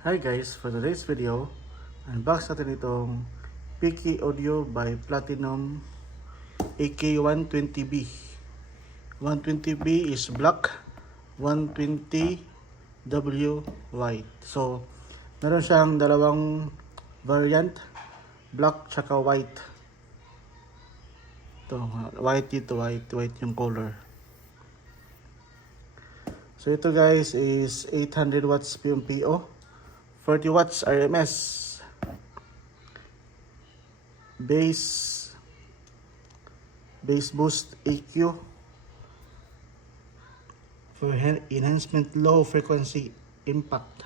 Hi guys, for today's video, unbox natin itong Picky Audio by Platinum AK120B. 120B is black, 120W white. So, meron siyang dalawang variant, black tsaka white. Ito, white dito, white yung color. So ito guys is 800 watts PMPO, 40 watts RMS, bass boost EQ for enhancement low frequency impact,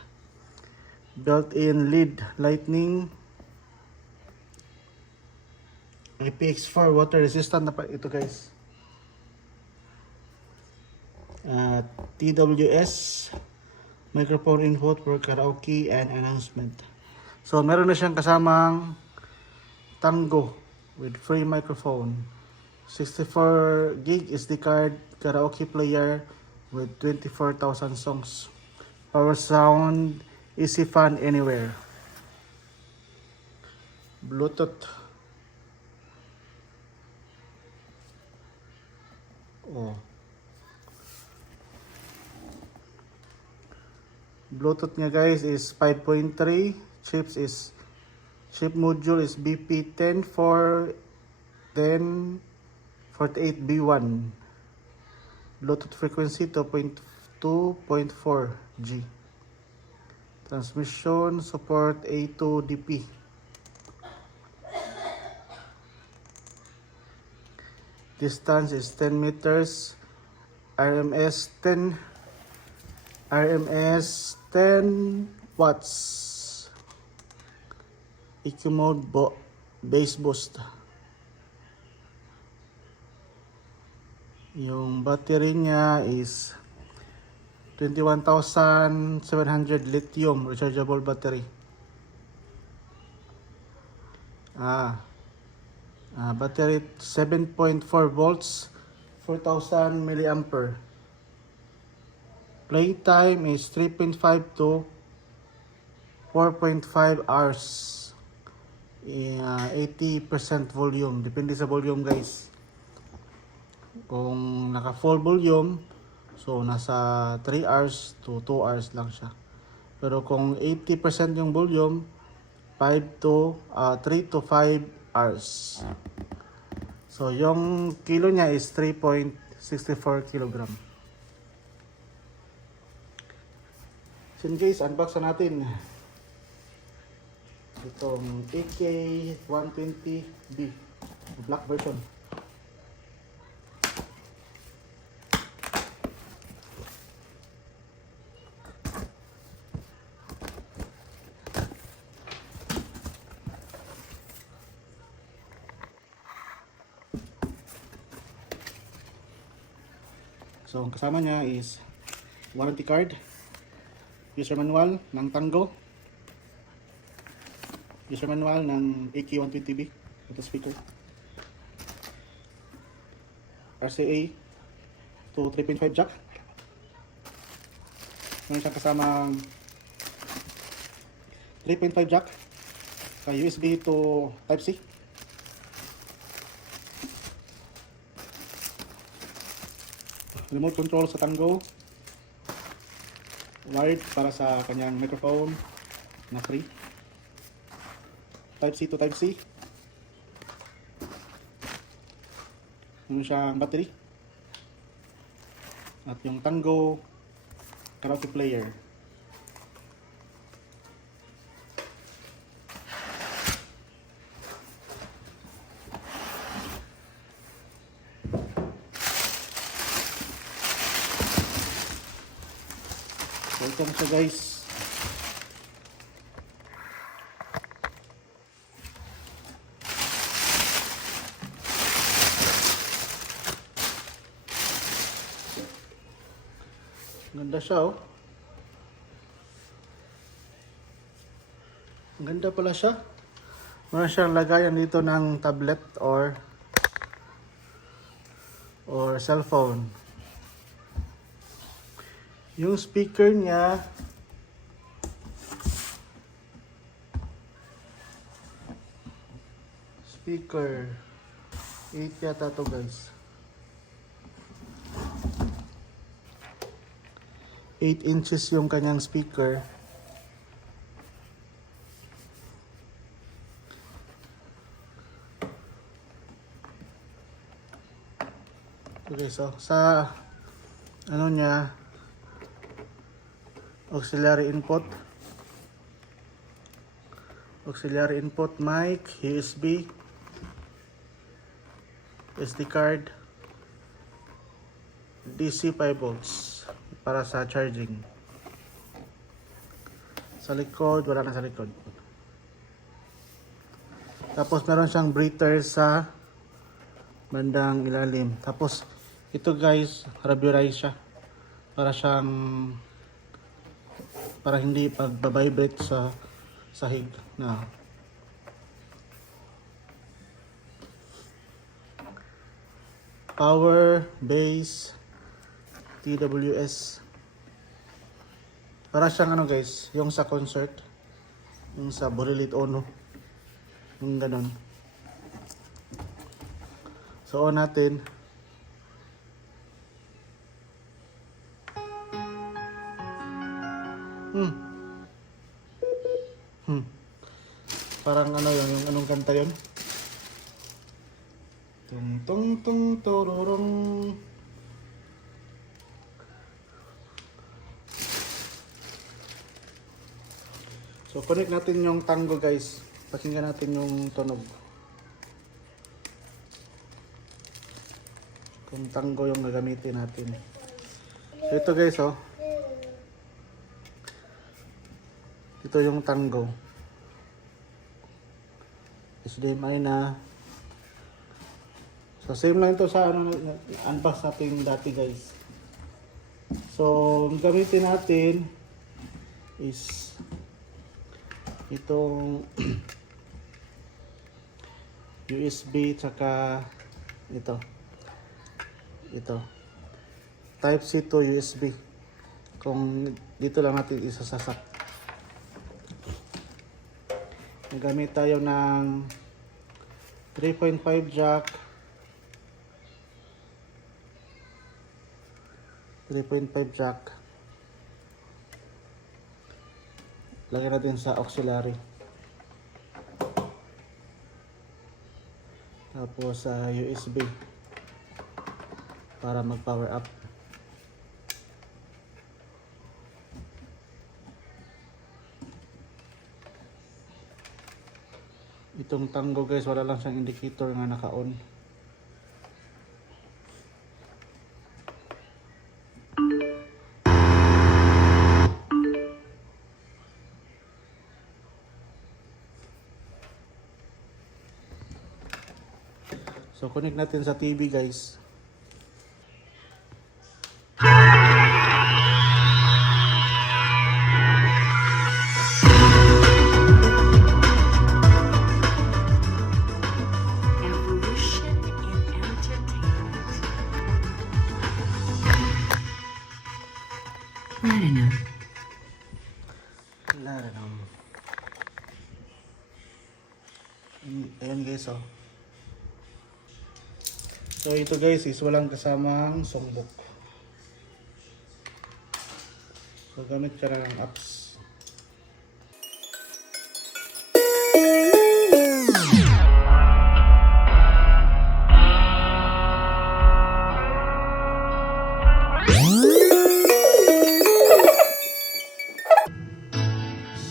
built-in lead lightning, IPX4 water resistant na pa ito guys. TWS microphone input for karaoke and announcement. So meron na siyang kasamang Tango with free microphone, 64 gig SD card, karaoke player with 24,000 songs, power sound, easy fun anywhere, Bluetooth. Bluetooth niya guys is 5.3, chip module is BP1041048B1, Bluetooth frequency 2.4 G, transmission support A2DP, distance is 10 meters, RMS 10 watts, EQ mode, bass boost. Yung battery niya is 21,700 lithium rechargeable battery. Battery 7.4 volts, 4,000 milliampere. Playing time is 3.5 to 4.5 hours. 80% volume. Depende sa volume guys. Kung naka full volume, so nasa 3 hours to 2 hours lang siya. Pero kung 80% yung volume, 3 to 5 hours. So yung kilo niya is 3.64 kilogram. So guys, unbox na natin itong AK120B black version. So ang kasama niya is warranty card, user manual ng Tango, user manual ng AK120B, ito speaker, RCA to 3.5 jack, meron siyang kasamang 3.5 jack, USB to Type-C, remote control sa Tango, wired para sa kanyang microphone na free, Type-C to Type-C, meron siyang battery, at yung Tango karaoke player. So ito na siya guys. Ganda siya oh. Ganda pala siya. Meron siyang lagayan dito ng tablet or cellphone. Yung speaker niya speaker. 8 yata to guys. 8 inches yung kanyang speaker. Okay, so sa ano niya, auxiliary input, mic, USB, SD card, DC 5 volts para sa charging. Sa likod, wala na sa likod. Tapos meron siyang breather sa bandang ilalim. Tapos ito guys, rubberized siya. Para hindi pagbabibrate sa sahig na. Power, base, TWS. Para siyang ano guys, yung sa concert, yung sa Burilit Ono, yung ganon. So on natin. Parang ano yun, yung anong kanta yun? Tung tung tung tororong. So connect natin yung tango guys. Pakinggan natin yung tunog. Kung tango yung gagamitin natin. So ito guys oh. Ito yung tango. HDMI na. So same lang ito sa ano, unbox natin dati guys. So ang gamitin natin is itong USB tsaka ito Type C to USB. Kung dito lang natin isasasak. Gamit tayo ng 3.5 jack, 3.5 jack. Lagyan natin sa auxiliary. Tapos sa USB para mag-power up. Itong tango guys, wala lang siyang indicator nga naka-on. So connect natin sa TV guys. Platinum. Ayan guys oh. So ito guys is walang kasamang songbok. So gamit ka na ng apps.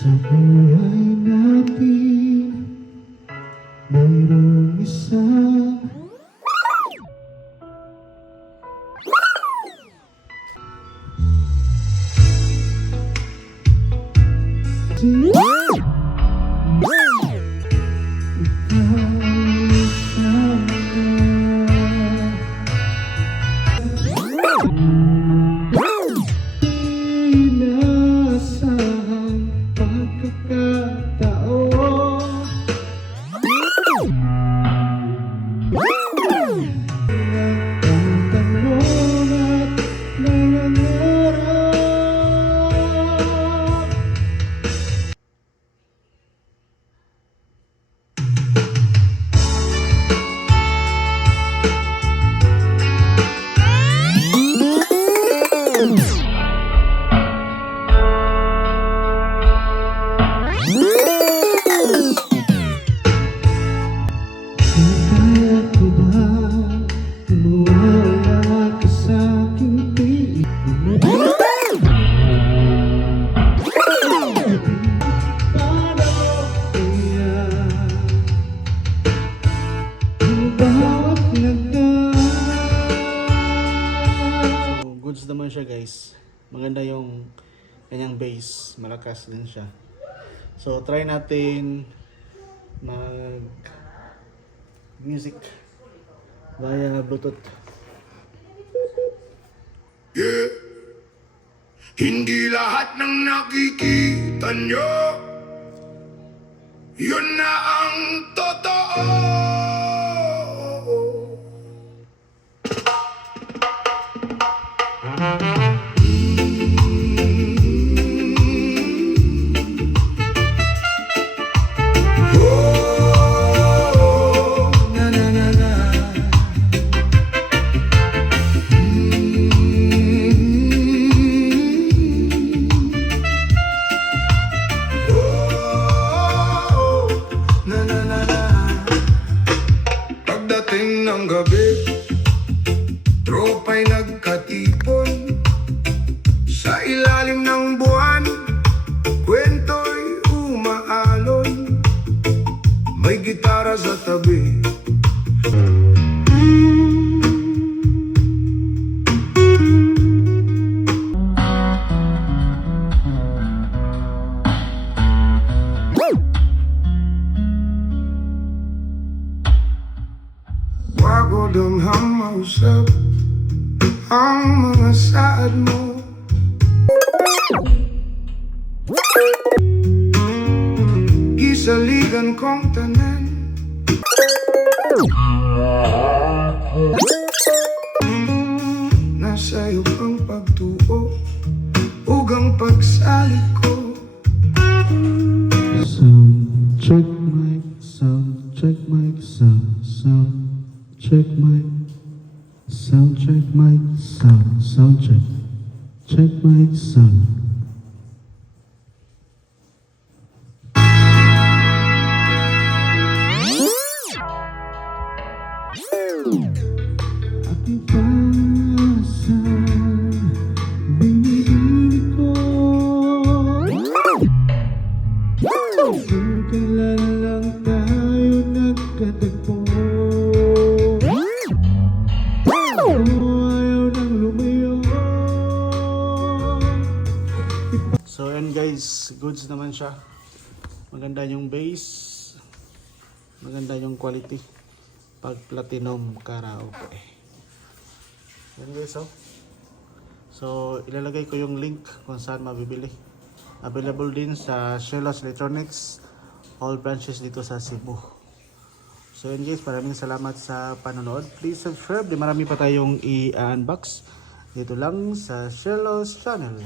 Sa buhay natin, mayroong isang inasahang pagkakataon. Tanong at nangangarap. maganda yung kanyang bass, malakas din siya. So try natin mag music via Bluetooth. Yeah. Hindi lahat ng nakikita nyo yun na ang totoo. Oh, na na na na. Oh, na na na na. Pagdating ng gabi, tropa'y nagkatipon sa ilalim ng buwan. Kwento'y umaalon, may gitara sa tabi. Bago damhang mausap ang mga saad mo, gisaligan kong tanan. Nasa'yo ang pagtuo, ugang pagsalik ko. Sound check mic, sound check mic, sound check mic, sound check mic, sound check mic, sound. Aking pag-asal, binibili ko. Kung kailan lang tayo nagkatagpo, ayaw nang lumayo. So and guys, goods naman siya. Maganda yung bass, maganda yung quality pag platinum karaoke. Yan guys, so ilalagay ko yung link kung saan mabibili. Available din sa Shelos Electronics, all branches dito sa Cebu. So yun guys, maraming salamat sa panonood. Please subscribe, di marami pa tayong i-unbox dito lang sa Shelos channel.